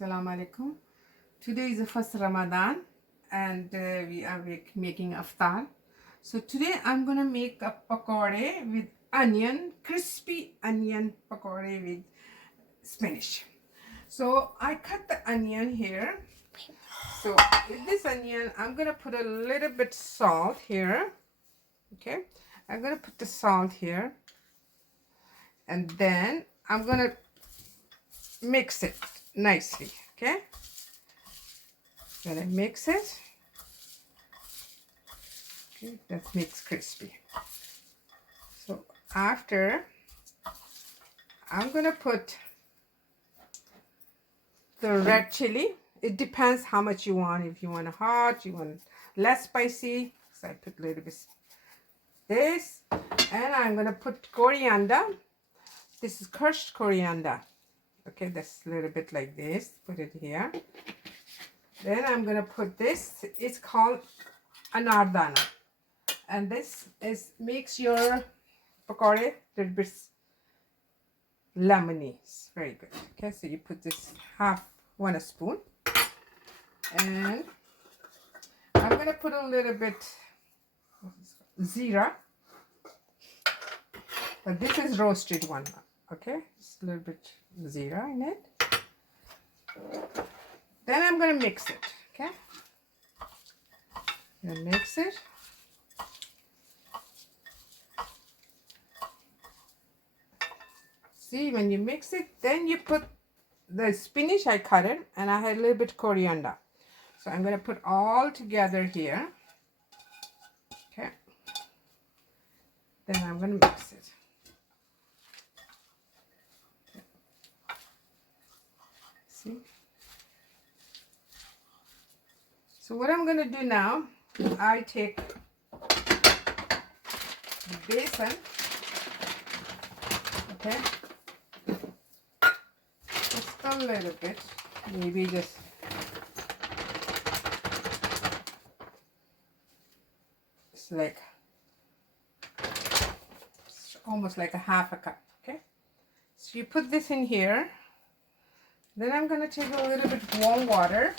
Assalamu alaikum. Today is the first Ramadan and we are making iftar. So today I'm gonna make a pakore with onion, crispy onion pakore with spinach. So I cut the onion here. So with this onion, I'm gonna put a little bit salt here. Okay, I'm gonna put the salt here, and then I'm gonna mix it nicely. Okay, gonna mix it. Okay, that makes crispy. So after, I'm gonna put the red chili. It depends how much you want. If you want it hot, you want less spicy. So I put a little bit this, and I'm gonna put coriander. This is crushed coriander. Okay, that's a little bit like this. Put it here. Then I'm gonna put this. It's called anardana, and this is makes your pakore a little bit lemony. It's very good. Okay, so you put this one spoon, and I'm gonna put a little bit zira, but this is roasted one. Okay, just a little bit zira in it. Then I'm gonna mix it. Okay, gonna mix it. See, when you mix it, then you put the spinach. I cut it, and I had a little bit coriander. So I'm gonna put all together here. Okay. Then I'm gonna mix it. Okay. See. So what I'm gonna do now, I take the basin. Okay. Just a little bit, maybe just like it's almost like a half a cup. Okay, so you put this in here. Then I'm going to take a little bit warm water,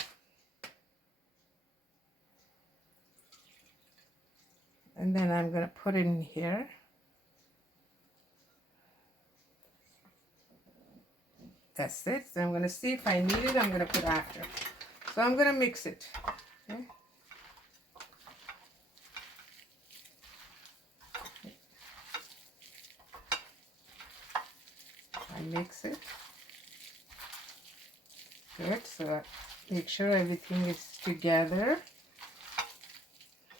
and then I'm going to put it in here. That's it. So I'm going to see if I need it. I'm going to put after. So I'm going to mix it. Okay. I mix it. Good. So make sure everything is together.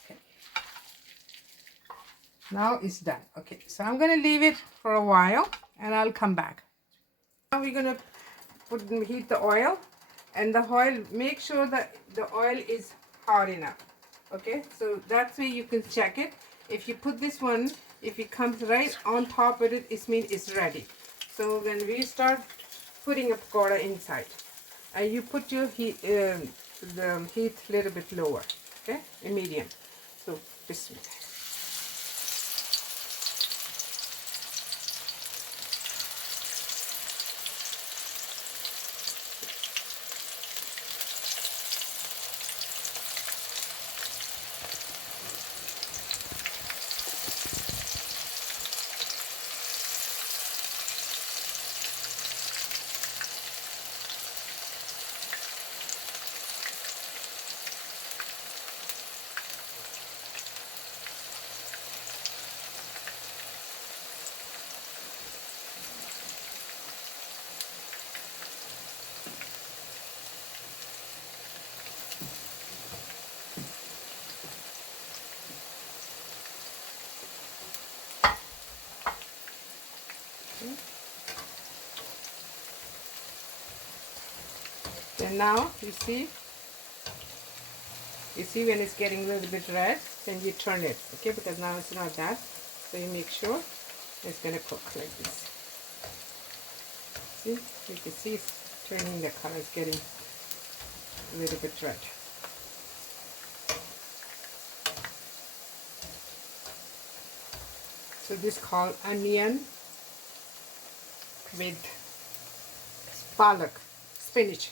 Okay. Now it's done. Okay. So I'm going to leave it for a while, and I'll come back. Now we're going to heat the oil, and the oil, make sure that the oil is hot enough. Okay, so that's way you can check it. If you put this one, if it comes right on top of it, it means it's ready. So when we start putting a pakora inside, and you put your heat, the heat a little bit lower, okay, in medium. So bismillah. And now you see when it's getting a little bit red, then you turn it, okay, because now it's not that. So you make sure it's going to cook like this. See, you can see it's turning, the color is getting a little bit red. So this is called onion with palak, spinach.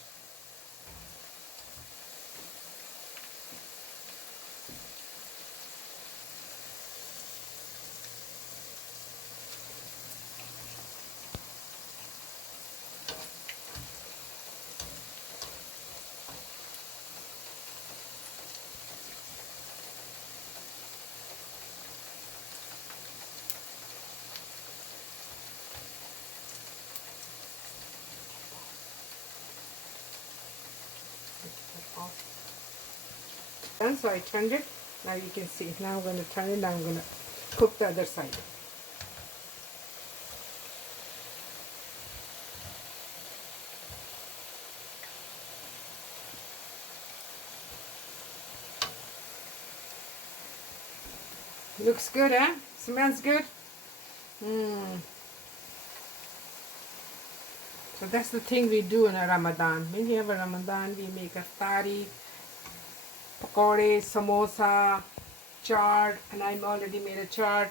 Done, so I turned it. Now you can see. Now I'm going to turn it. Now I'm going to cook the other side. Looks good, huh? Smells good. So that's the thing we do in a Ramadan. When we have a Ramadan, we make iftari, pakoras, samosa, chaat, and I've already made a chaat.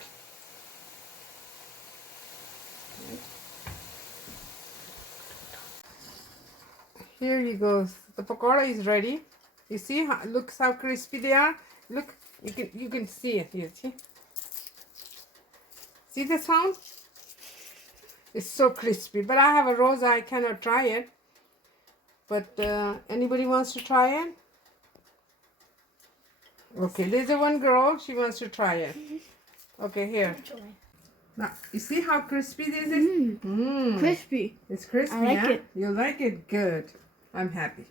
Here he goes. The pakora is ready. You see how looks how crispy they are. Look, you can see it here. See the sound? It's so crispy. But I have a rosa. I cannot try it. But anybody wants to try it? Okay, there's a one girl. She wants to try it. Okay, here. Now, you see how crispy this is? Crispy. It's crispy, I like huh? it. You like it? Good. I'm happy.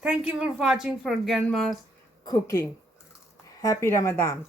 Thank you for watching for Grandma's cooking. Happy Ramadan.